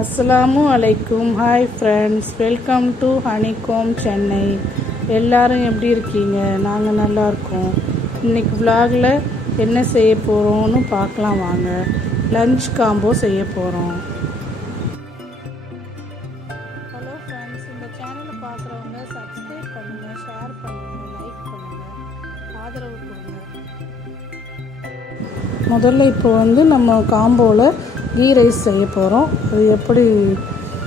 அஸ்ஸலாமு அலைக்கும். Hi friends, welcome to honeycomb Chennai. எல்லோரும் எப்படி இருக்கீங்க? நாங்கள் நல்லா இருக்கோம். இன்றைக்கி விலாகில் என்ன செய்ய போகிறோன்னு பார்க்கலாம் வாங்க. லஞ்ச் காம்போ செய்ய போகிறோம். ஹலோ ஃப்ரெண்ட்ஸ், இந்த சேனலை பார்க்குறவங்க சப்ஸ்கிரைப் பண்ணுங்கள், ஷேர் பண்ணுங்கள், லைக் பண்ணுங்கள், ஆதரவு கொடுங்க. முதல்ல இப்போ நம்ம காம்போவில் கீ ரைஸ் செய்ய போகிறோம். அது எப்படி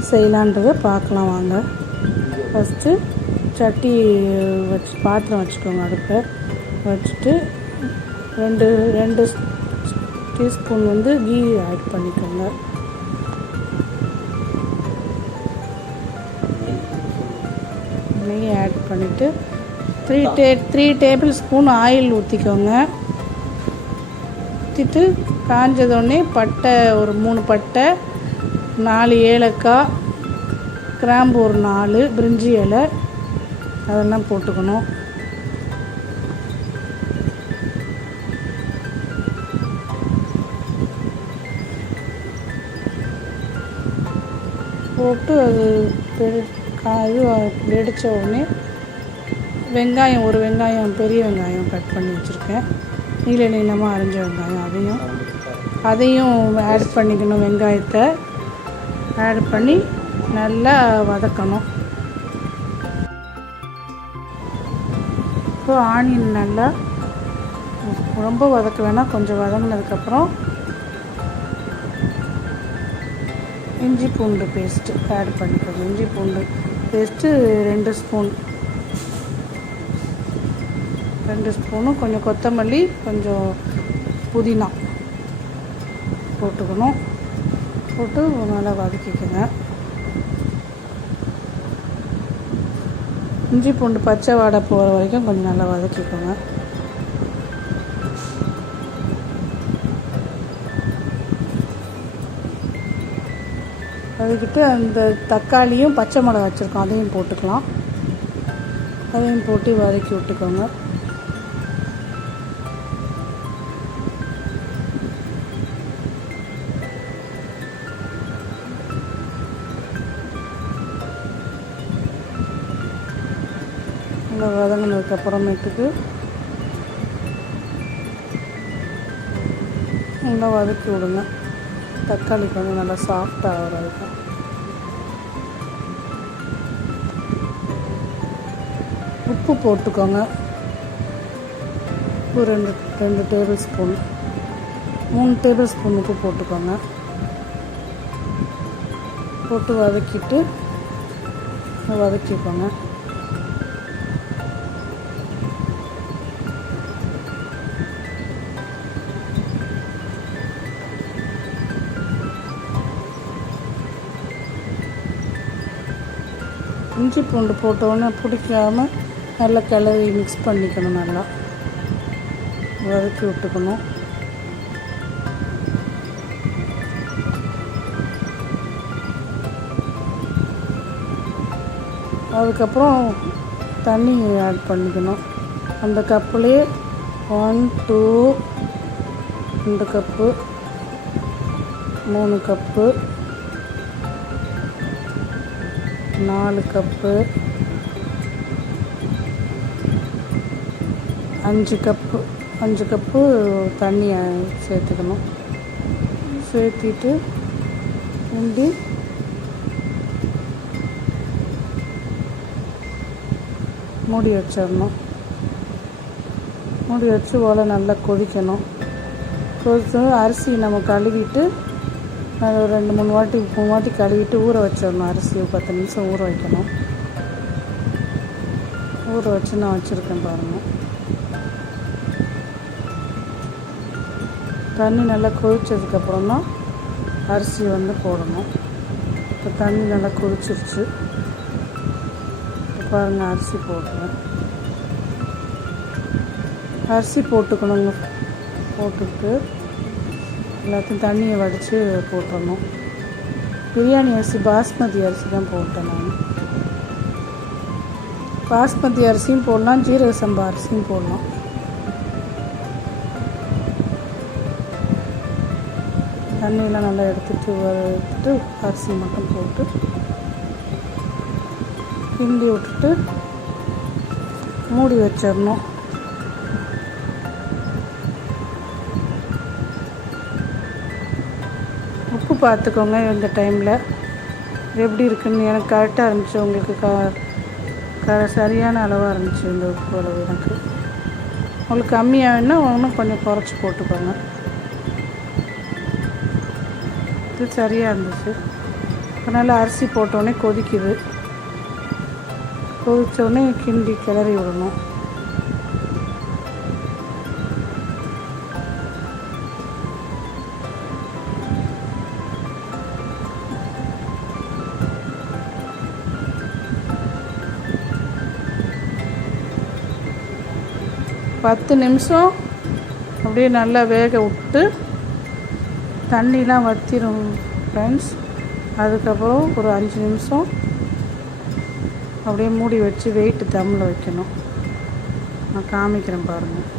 செய்யலான்றதை பார்க்கலாம் வாங்க. ஃபஸ்ட்டு சட்டி பாத்திரம் வச்சுக்கோங்க. அடுப்பை வச்சுட்டு ரெண்டு டீஸ்பூன் கீ ஆட் பண்ணிக்கோங்க. நெய் ஆட் பண்ணிவிட்டு 3 டேபிள் ஸ்பூன் ஆயில் ஊற்றிக்கோங்க. ஊற்றிட்டு காஞ்சதோடனே பட்டை ஒரு 3 பட்டை, 4 ஏலக்காய், கிராம்பு ஒரு 4, பிரிஞ்சி இலை அதெல்லாம் போட்டுக்கணும். போட்டு அது இது வெடித்த உடனே வெங்காயம், ஒரு வெங்காயம், பெரிய வெங்காயம் கட் பண்ணி வச்சுருக்கேன். நீளமாக அரைஞ்ச வெங்காயம் அதையும் ஆட் பண்ணிக்கணும். வெங்காயத்தை ஆட் பண்ணி நல்லா வதக்கணும். இப்போ ஆனியன் நல்லா ரொம்ப வதக்க வேணாம், கொஞ்சம் வதங்கினதுக்கப்புறம் இஞ்சி பூண்டு பேஸ்ட்டு ஆட் பண்ணிக்கணும். இஞ்சி பூண்டு பேஸ்ட்டு 2 ஸ்பூனும் கொஞ்சம் கொத்தமல்லி, கொஞ்சம் புதினா போட்டுக்கணும். போட்டு நல்லா வதக்கிக்கோங்க. இஞ்சி பூண்டு பச்சை வாடை போகிற வரைக்கும் கொஞ்சம் நல்லா வதக்கிக்கோங்க. வதக்கிட்டு அந்த தக்காளியும் பச்சை மிளகா வச்சுருக்கோம், அதையும் போட்டுக்கலாம். அதையும் போட்டு வதக்கி விட்டுக்கோங்க. நல்லா வதங்கினதுக்கப்புறமேட்டுக்கு நல்லா வதக்கி விடுங்க. தக்காளி கொஞ்சம் நல்லா சாஃப்டாக வரைக்கும். உப்பு போட்டுக்கோங்க. உப்பு 2 டேபிள் ஸ்பூன், 3 டேபிள் ஸ்பூன் உப்பு போட்டுக்கோங்க. போட்டு வதக்கிக்கோங்க. இஞ்சி பூண்டு போட்டோன்னே பிடிக்காமல் நல்லா கிளறி மிக்ஸ் பண்ணிக்கணும். நல்லா வதக்கி விட்டுக்கணும். அதுக்கப்புறம் தண்ணி ஆட் பண்ணிக்கணும். அந்த கப்புலேயே 1 2 2 கப்பு, 3 கப்பு, 4 கப்பு, 5 கப்பு தண்ணி சேர்த்துக்கணும். சேர்த்திட்டு கிண்டி மூடி வச்சிடணும். மூடி வச்சு போல் நல்லா கொதிக்கணும். கொதித்து அரிசி நம்ம கழுவிட்டு அதை ஒரு 3 வாட்டி கழுவிட்டு ஊற வச்சிடணும். அரிசி 10 நிமிஷம் ஊற வைக்கணும். ஊற வச்சு நான் வச்சுருக்கேன் பாருங்கள். தண்ணி நல்லா கொதிச்சதுக்கப்புறம் தான் அரிசி போடணும். இப்போ தண்ணி நல்லா கொதிச்சிருச்சு. பாருங்கள், அரிசி போட்டுருவேன். அரிசி போட்டுக்கணுங்க. போட்டுட்டு எல்லாத்தையும் தண்ணியை வடித்து போட்டுடணும். பிரியாணி அரிசி பாஸ்மதி அரிசி தான் போட்டேன் நான். பாஸ்மதி அரிசியும் போடலாம், ஜீரக சம்பா அரிசியும் போடலாம். தண்ணியெல்லாம் நல்லா எடுத்துட்டு அரிசி மட்டும் போட்டு கிண்டி விட்டுட்டு மூடி வச்சிடணும். உப்பு பார்த்துக்கோங்க இந்த டைமில் எப்படி இருக்குன்னு. எனக்கு கரெக்டாக இருந்துச்சு, உங்களுக்கு சரியான அளவாக இருந்துச்சு இந்த உப்பு அளவு. எனக்கு உங்களுக்கு கம்மியாக வேணுன்னா இன்னும் கொஞ்சம் குறைச்சி போட்டுக்கோங்க. இது சரியாக இருந்துச்சு. அதனால் அரிசி போட்டோடனே கொதிக்குது. கொதித்தோடனே கிண்டி கிளறி விடணும். பத்து நிமிஷம் அப்படியே நல்லா வேக விட்டு தண்ணிலாம் வற்றிடும் ஃப்ரெண்ட்ஸ். அதுக்கப்புறம் ஒரு 5 நிமிஷம் அப்படியே மூடி வச்சு வெயிட்டு தம்மில் வைக்கணும். நான் காமிக்கிறேன் பாருங்கள்.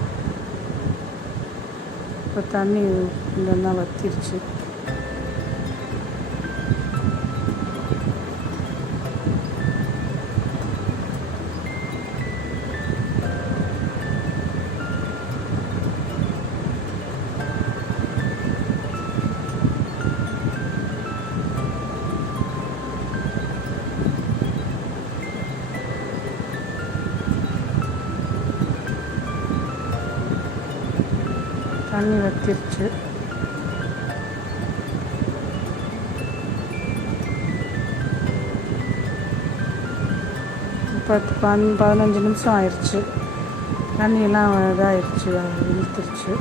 இப்போ தண்ணி இல்லைன்னா வற்றிருச்சு. தண்ணி வற்றிருச்சு. இப்போ 15 நிமிஷம் ஆயிடுச்சு. தண்ணியெல்லாம் இதாகிடுச்சு, இழுத்துருச்சு.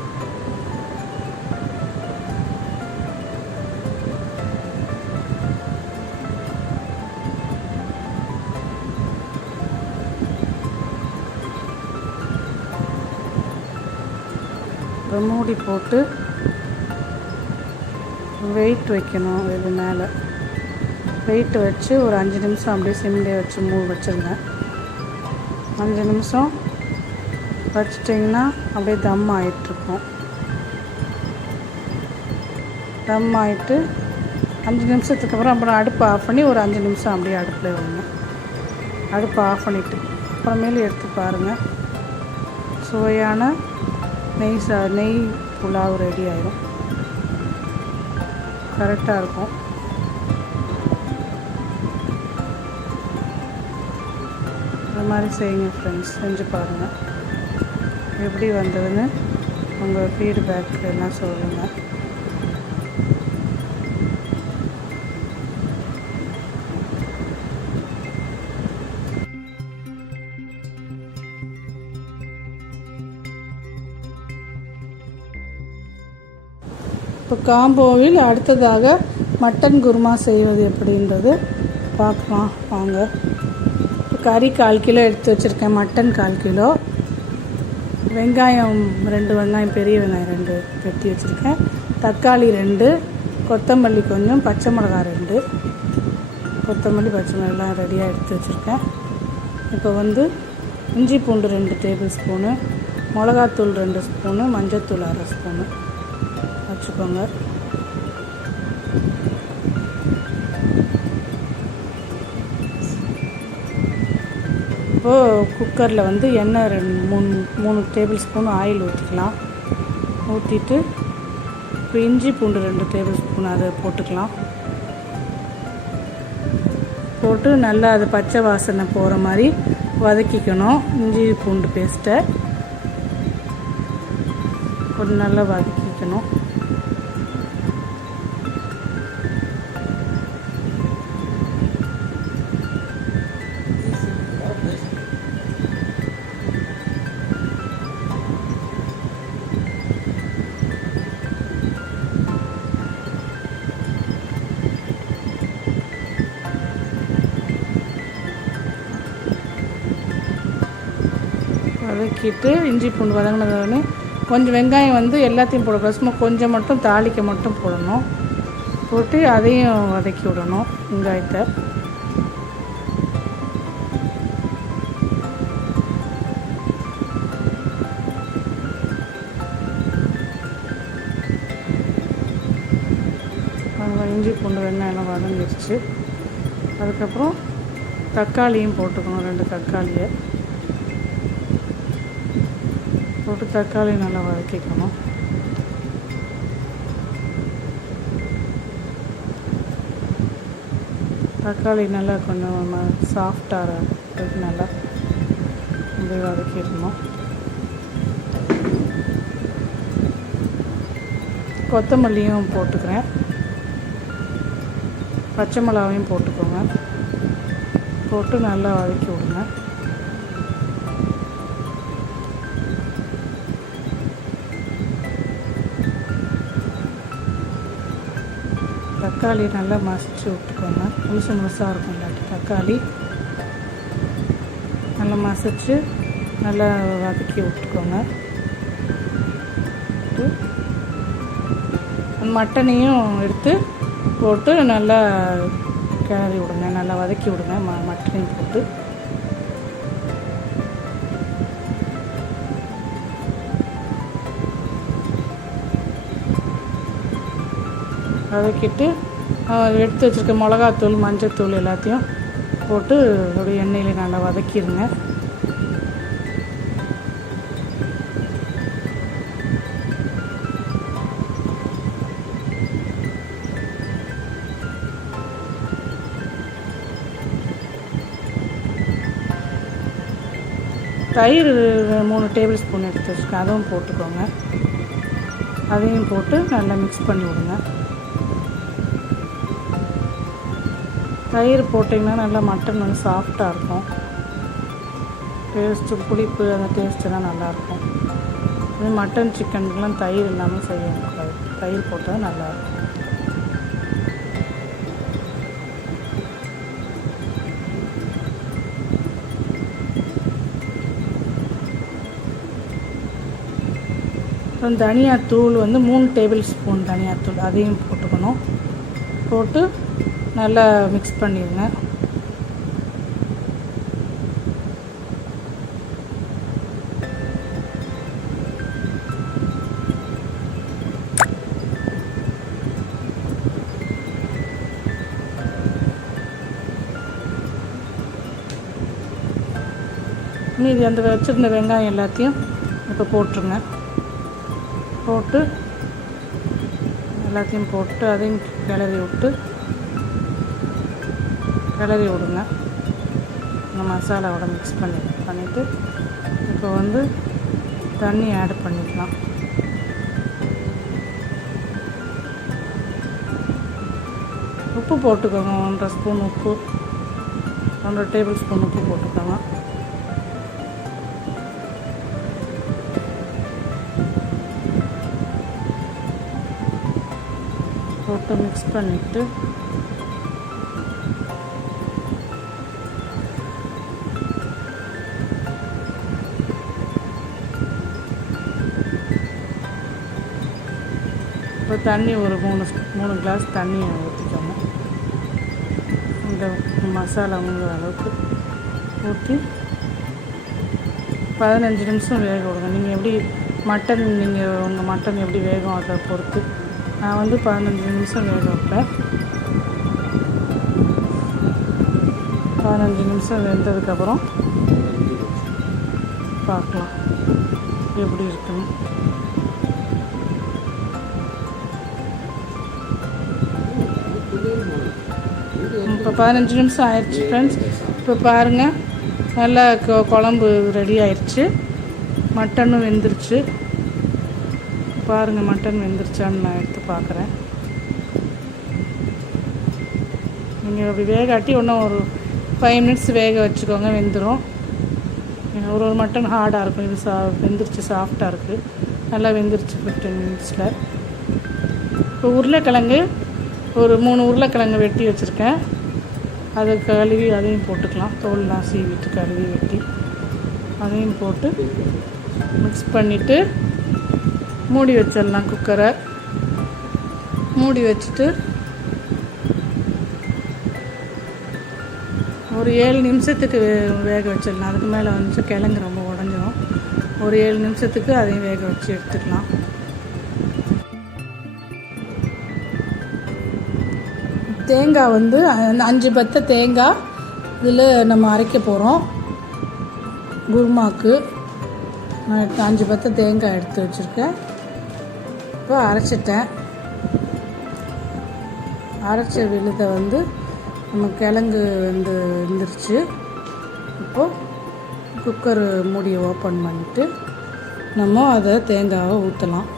மூடி போட்டு வெயிட் வைக்கணும். இது மேலே வெயிட் வச்சு ஒரு 5 நிமிஷம் அப்படியே சிம்லேயே வச்சு வச்சுருங்க. 5 நிமிஷம் வச்சிட்டிங்கன்னா அப்படியே தம் ஆகிட்டுருக்கும். தம் ஆகிட்டு 5 நிமிஷத்துக்கு அப்புறம் அடுப்பை ஆஃப் பண்ணி ஒரு 5 நிமிஷம் அப்படியே அடுப்பில் வைங்க. அடுப்பை ஆஃப் பண்ணிவிட்டு அப்புறமேலே எடுத்து பாருங்கள். சுவையான நெய் புலாவ் ரெடி ஆயிடும். கரெக்டாக இருக்கும். இந்த மாதிரி செய்யுங்க ஃப்ரெண்ட்ஸ், செஞ்சு பாருங்கள். எப்படி வந்ததுன்னு உங்கள் ஃபீட்பேக் எல்லாம் சொல்லுங்கள். இப்போ காம்போவில் அடுத்ததாக மட்டன் குருமா செய்வது எப்படின்றது பார்க்கலாம் வாங்க. இப்போ கறி 1/4 கிலோ எடுத்து வச்சுருக்கேன். Mutton 1/4 kilo. வெங்காயம் 2 வெங்காயம், பெரிய வெங்காயம் 2 வெட்டி வச்சுருக்கேன். தக்காளி 2, கொத்தமல்லி கொஞ்சம், பச்சை மிளகாய் 2, கொத்தமல்லி பச்சை மிளகாய் ரெடியாக எடுத்து வச்சுருக்கேன். இப்போ இஞ்சி பூண்டு 2 டேபிள் ஸ்பூனு, மிளகாத்தூள் 2 ஸ்பூனு, மஞ்சத்தூள் 1/2 ஸ்பூனு வச்சுக்கோங்க. இப்போது குக்கரில் எண்ணெய் 3 டேபிள் ஸ்பூன் ஆயில் ஊற்றிக்கலாம். ஊற்றிட்டு இப்போ இஞ்சி பூண்டு 2 டேபிள் ஸ்பூன் அதை போட்டுக்கலாம். போட்டு நல்லா அது பச்சை வாசனை போகிற மாதிரி வதக்கிக்கணும். இஞ்சி பூண்டு பேஸ்ட்டை கொஞ்சம் நல்லா வதக்கிக்கணும். வதக்கிட்டு இஞ்சி பூண்டு வதங்கினதுன்னு கொஞ்சம் வெங்காயம் எல்லாத்தையும் போடக்கூடாது, சும்மா கொஞ்சம் மட்டும் தாளிக்க மட்டும் போடணும். போட்டு அதையும் வதக்கி விடணும் வெங்காயத்தை. எண்ணெயெல்லாம் வதங்கிடுச்சு. அதுக்கப்புறம் தக்காளியும் போட்டுக்கணும். 2 தக்காளியை போட்டு தக்காளி நல்லா வதக்கிக்கணும். தக்காளி நல்லா கொஞ்சம் சாஃப்டாக நல்லா அப்படியே வதக்கிடணும். கொத்தமல்லியும் போட்டுக்கிறேன். பச்சை மிளகாவையும் போட்டுக்கோங்க. போட்டு நல்லா வதக்கி விடுங்க. தக்காளி நல்லா மசிச்சு விட்டுக்கோங்க. முழுசாக இருக்கும் இல்லாட்டி தக்காளி நல்லா மசிச்சு நல்லா வதக்கி விட்டுக்கோங்க. மட்டனையும் எடுத்து போட்டு நல்லா கிளறி விடுங்க. நல்லா வதக்கி விடுங்க. மட்டனையும் போட்டு வதக்கிட்டு எடுத்து வச்சுருக்க மிளகாத்தூள், மஞ்சத்தூள் எல்லாத்தையும் போட்டு ஒரு எண்ணெயில் நல்லா வதக்கிடுங்க. தயிர் 3 டேபிள் ஸ்பூன் எடுத்து வச்சுருக்கேன். அதுவும் போட்டுக்கோங்க. அதையும் போட்டு நல்லா மிக்ஸ் பண்ணி விடுங்க. தயிர் போட்டிங்கன்னா நல்லா மட்டன் வந்து சாஃப்டாக இருக்கும். டேஸ்ட்டு புளிப்பு அந்த டேஸ்ட்டெல்லாம் நல்லாயிருக்கும். இது மட்டன் சிக்கனுக்கெலாம் தயிர் எல்லாமே செய்யக்கூடாது. தயிர் போட்டால் நல்லாயிருக்கும். அப்புறம் தனியாத்தூள் வந்து 3 டேபிள் ஸ்பூன் தனியாத்தூள் அதையும் போட்டுக்கணும். போட்டு நல்லா மிக்ஸ் பண்ணிடுங்க. மீதி அந்த வச்சுருந்த வெங்காயம் எல்லாத்தையும் இப்போ போட்டுருங்க. போட்டு எல்லாத்தையும் போட்டு அதையும் கிளறி விடுங்க. இந்த மசாலாவோட மிக்ஸ் பண்ணிவிட்டு இப்போ வந்து தண்ணி ஆட் பண்ணிக்கலாம். உப்பு போட்டுக்கோங்க. 1.5 ஸ்பூன் உப்பு, 1 டேபிள் ஸ்பூன் உப்பு போட்டுக்கோங்க. போட்டு மிக்ஸ் பண்ணிவிட்டு இப்போ தண்ணி ஒரு 3 கிளாஸ் தண்ணி ஊற்றிக்கோங்க. இந்த மசாலா முழுகிற அளவுக்கு ஊற்றி 15 நிமிஷம் வேக விடுங்க. நீங்கள் எப்படி உங்கள் மட்டன் எப்படி வேகும் அதை பொறுத்து. நான் வந்து 15 நிமிஷம் வேக வைப்பேன். 15 நிமிஷம் வெந்ததுக்கப்புறம் பார்க்கலாம் எப்படி இருக்குன்னு. இப்போ 15 நிமிஷம் ஆயிடுச்சு ஃப்ரெண்ட்ஸ். இப்போ பாருங்கள், நல்லா குழம்பு ரெடி ஆயிடுச்சு. மட்டனும் வெந்துருச்சு. பாருங்கள், மட்டன் வெந்துருச்சான்னு நான் எடுத்து பார்க்குறேன். நீங்கள் அப்படி வேகாட்டி இன்னும் ஒரு 5 மினிட்ஸ் வேக வச்சுக்கோங்க, வெந்துடும். ஒரு மட்டன் ஹார்டாக இருக்கும். இது வெந்துருச்சு, சாஃப்டாக இருக்குது. நல்லா வெந்துருச்சு 15 மினிட்ஸில். இப்போ உருளைக்கிழங்கு ஒரு 3 உருளைக்கிழங்கு வெட்டி வச்சுருக்கேன். அதை கழுவி அதையும் போட்டுக்கலாம். தோல்லாம் சீவிட்டு கழுவி வெட்டி அதையும் போட்டு மிக்ஸ் பண்ணிவிட்டு மூடி வச்சிடலாம். குக்கரை மூடி வச்சுட்டு ஒரு 7 நிமிஷத்துக்கு வேக வச்சிடலாம். அதுக்கு மேலே வந்து கிழங்கு ரொம்ப உடஞ்சிடும். ஒரு 7 நிமிஷத்துக்கு அதையும் வேக வச்சு எடுத்துக்கலாம். தேங்காய் வந்து 5 பத்தை தேங்காய் இதில் நம்ம அரைக்க போகிறோம். குருமாவுக்கு நான் 5 பத்தை தேங்காய் எடுத்து வச்சுருக்கேன். இப்போ அரைச்சிட்டேன். அரைச்ச விழுதை வந்து நம்ம கிழங்கு வந்து இருந்துருச்சு. இப்போது குக்கர் மூடியை ஓப்பன் பண்ணிவிட்டு நம்ம அதை தேங்காவை ஊற்றலாம்.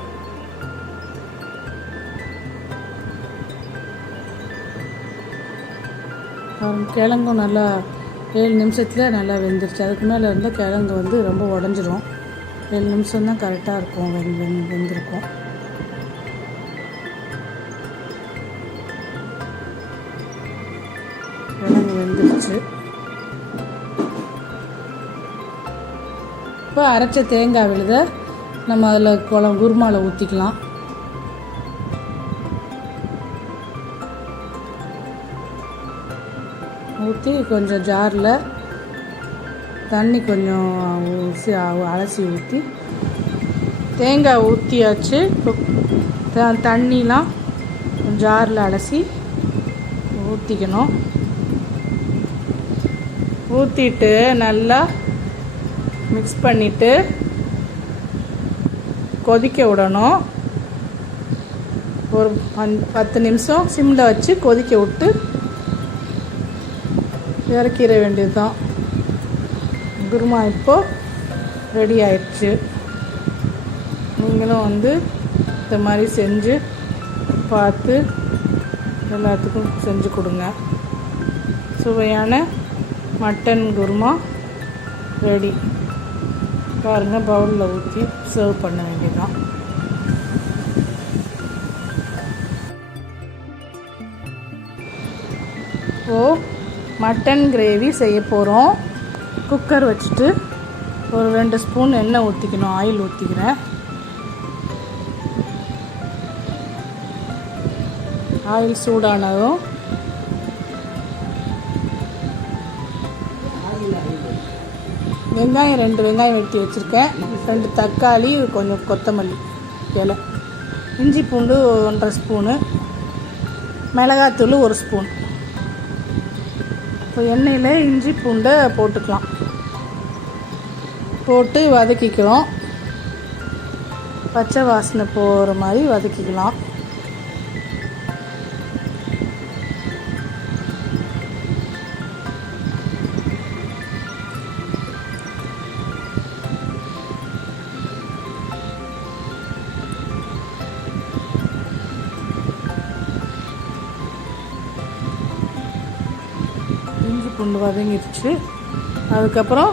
கிழங்கும் நல்லா 7 நிமிஷத்தில் நல்லா வெந்துருச்சு. அதுக்கு மேலே இருந்தால் கிழங்கு வந்து ரொம்ப உடஞ்சிரும். 7 நிமிஷம் தான் கரெக்டாக இருக்கும். வெந்திருக்கும். கிழங்கு வெந்துருச்சு. இப்போ அரைச்ச தேங்காய் விழுத நம்ம அதில் குருமாவில் ஊற்றிக்கலாம். ஊற்றி கொஞ்சம் ஜாரில் தண்ணி கொஞ்சம் அலசி ஊற்றி தேங்காய் ஊற்றியாச்சு. இப்போ தண்ணிலாம் ஜாரில் அலசி ஊற்றிக்கணும். ஊற்றிட்டு நல்லா மிக்ஸ் பண்ணிவிட்டு கொதிக்க விடணும். ஒரு 10 நிமிஷம் சிம்மில் வச்சு கொதிக்க விட்டு இறக்கிற வேண்டியது தான். குருமா இப்போது ரெடி ஆயிடுச்சு. நீங்களும் வந்து இந்த மாதிரி செஞ்சு பார்த்து எல்லாத்துக்கும் செஞ்சு கொடுங்க. சுவையான மட்டன் குருமா ரெடி. பாருங்கள், பவுலில் ஊற்றி சர்வ் பண்ண வேண்டியதுதான். மட்டன் கிரேவி செய்ய போகிறோம். குக்கர் வச்சுட்டு ஒரு 2 ஸ்பூன் எண்ணெய் ஊற்றிக்கணும். ஆயில் ஊற்றிக்கிறேன். ஆயில் சூடானதும் வெங்காயம் 2 வெங்காயம் வெட்டி வச்சுருக்கேன். 2 தக்காளி, கொஞ்சம் கொத்தமல்லி இலை, இஞ்சி பூண்டு 1.5 ஸ்பூனு, மிளகாத்தூள் 1 ஸ்பூன். இப்போ எண்ணெயில் இஞ்சி பூண்டை போட்டுக்கலாம். போட்டு வதக்கிக்கிறோம். பச்சை வாசனை போகிற மாதிரி வதக்கிக்கலாம். இஞ்சி பூண்டு வதங்கிடுச்சு. அதுக்கப்புறம்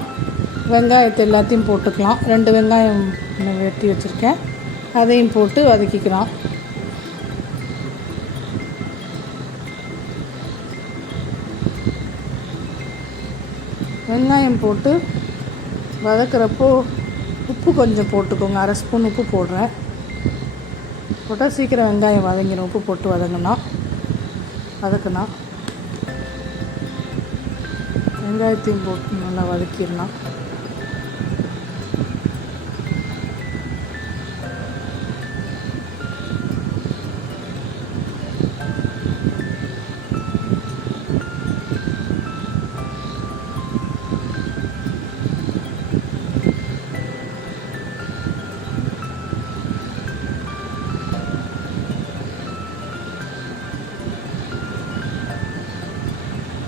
வெங்காயத்தை எல்லாத்தையும் போட்டுக்கலாம். 2 வெங்காயம் வெட்டி வச்சுருக்கேன், அதையும் போட்டு வதக்கிக்கலாம். வெங்காயம் போட்டு வதக்கிறப்போ உப்பு கொஞ்சம் போட்டுக்கோங்க. 1/2 ஸ்பூன் உப்பு போடுறேன். போட்டால் சீக்கிரம் வெங்காயம் வதங்கிடும். உப்பு போட்டு வதக்குனா வெங்காயத்தையும் போட்டு நல்லா வதக்கிடலாம்.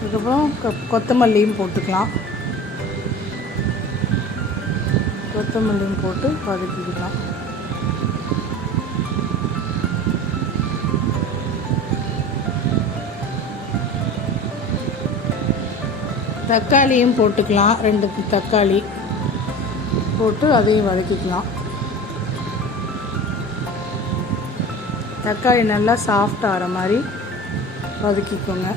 அதுக்கப்புறம் கொத்தமல்லியும் போட்டுக்கலாம். கொத்தமல்லியும் போட்டு வதக்கிக்கலாம். தக்காளியும் போட்டுக்கலாம். 2 தக்காளி போட்டு அதையும் வதக்கிக்கலாம். தக்காளி நல்லா சாஃப்ட் ஆகிற மாதிரி வதக்கிக்கோங்க.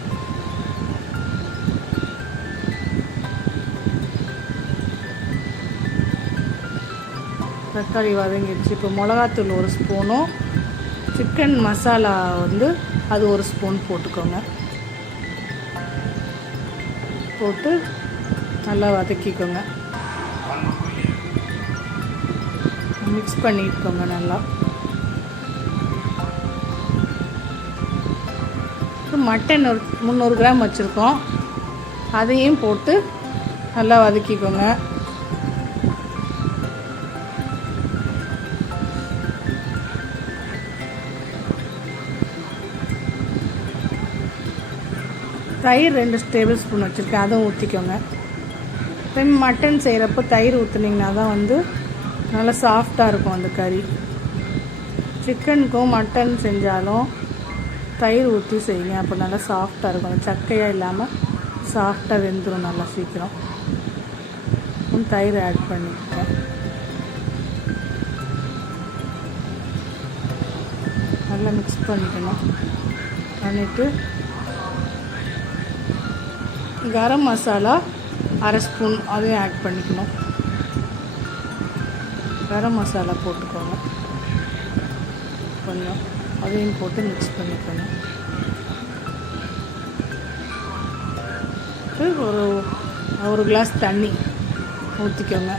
தக்காளி வதங்கிடுச்சு. இப்போ மிளகாத்தூள் 1 ஸ்பூனும், சிக்கன் மசாலா வந்து அது 1 ஸ்பூன் போட்டுக்கோங்க. போட்டு நல்லா வதக்கிக்கோங்க. மிக்ஸ் பண்ணிக்கோங்க நல்லா. மட்டன் ஒரு 300 கிராம் வச்சுருக்கோம். அதையும் போட்டு நல்லா வதக்கிக்கோங்க. தயிர் 2 டேபிள் ஸ்பூன் வச்சுருக்கேன், அதுவும் ஊற்றிக்கோங்க. மட்டன் செய்கிறப்போ தயிர் ஊற்றுனீங்கன்னா தான் வந்து நல்லா சாஃப்டாக இருக்கும் அந்த கறி. சிக்கனுக்கும் மட்டன் செஞ்சாலும் தயிர் ஊற்றி செய்யுங்க, அப்போ நல்லா சாஃப்டாக இருக்கும். அந்த சக்கையாக இல்லாமல் சாஃப்டாக வெந்துடும் நல்லா சீக்கிரம். தயிர் ஆட் பண்ணிக்கிட்டேன். நல்லா மிக்ஸ் பண்ணிக்கணும். பண்ணிவிட்டு கரம் மசாலா 1/2 ஸ்பூன் அதையும் ஆட் பண்ணிக்கணும். கரம் மசாலா போட்டுக்கோங்க கொஞ்சம், அதையும் போட்டு மிக்ஸ் பண்ணிக்கணும். ஒரு கிளாஸ் தண்ணி ஊற்றிக்கோங்க.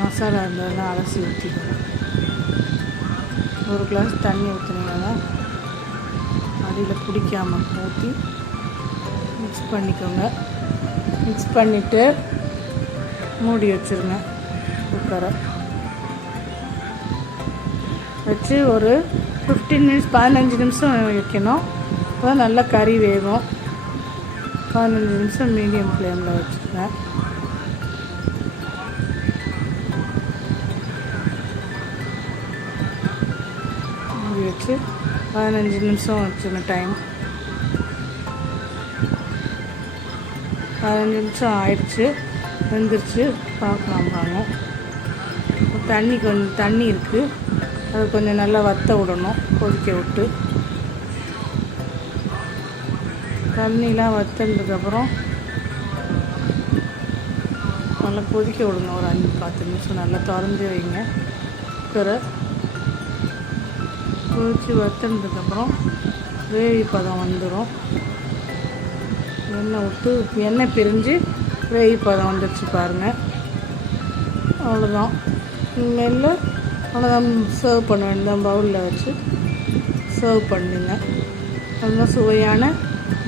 மசாலா இருந்ததுன்னா அலசி ஊற்றிக்கோங்க. ஒரு கிளாஸ் தண்ணி ஊற்றினீங்கன்னா அடியில் பிடிக்காமல் ஊற்றி மிக்ஸ் பண்ணிக்கோங்க. மிக்ஸ் பண்ணிவிட்டு மூடி வச்சுருங்க. குக்கரை வச்சு ஒரு 15 மினிட்ஸ் 15 நிமிஷம் வைக்கணும். அப்போ தான் நல்லா கறி வேகும். 15 நிமிஷம் மீடியம் ஃப்ளேமில் வச்சுருங்க. மூடி வச்சு 15 நிமிஷம் வச்சுருங்க. டைம் 15 நிமிஷம் ஆயிடுச்சு, வெந்துருச்சு. பார்க்கலாம் பாருங்க. கொஞ்சம் தண்ணி இருக்குது, அது கொஞ்சம் நல்லா வற்ற விடணும். கொதிக்க விட்டு தண்ணிலாம் வற்றதுக்கப்புறம் நல்லா கொதிக்க விடணும். ஒரு 5-10 நிமிஷம் நல்லா திறந்து வைங்க குக்கரை. கொதித்து வற்றதுக்கப்புறம் கிரேவி பதம் வந்துடும். எண்ணெய் விட்டு எண்ணெய் பிரிஞ்சு கிரேவி பதம் வந்துடுச்சு பாருங்கள். அவ்வளோதான். இனிமேல் அவ்வளோதான். சர்வ் பண்ண வேண்டியதான். பவுலில் வச்சு சர்வ் பண்ணுங்க. அதுதான் சுவையான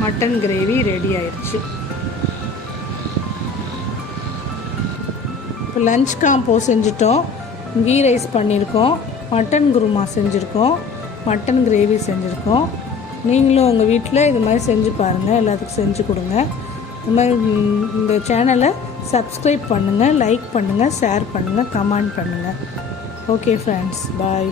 மட்டன் கிரேவி ரெடி ஆயிடுச்சு. இப்போ லஞ்ச் காம்போ செஞ்சிட்டோம். கீ ரைஸ் பண்ணியிருக்கோம், மட்டன் குருமா செஞ்சுருக்கோம், மட்டன் கிரேவி செஞ்சுருக்கோம். நீங்களும் உங்கள் வீட்டில் இது மாதிரி செஞ்சு பாருங்கள். எல்லாத்துக்கும் செஞ்சு கொடுங்க. இந்த மாதிரி இந்த சேனலை சப்ஸ்கிரைப் பண்ணுங்கள், லைக் பண்ணுங்கள், ஷேர் பண்ணுங்கள், கமெண்ட் பண்ணுங்கள். ஓகே ஃப்ரெண்ட்ஸ், பாய்.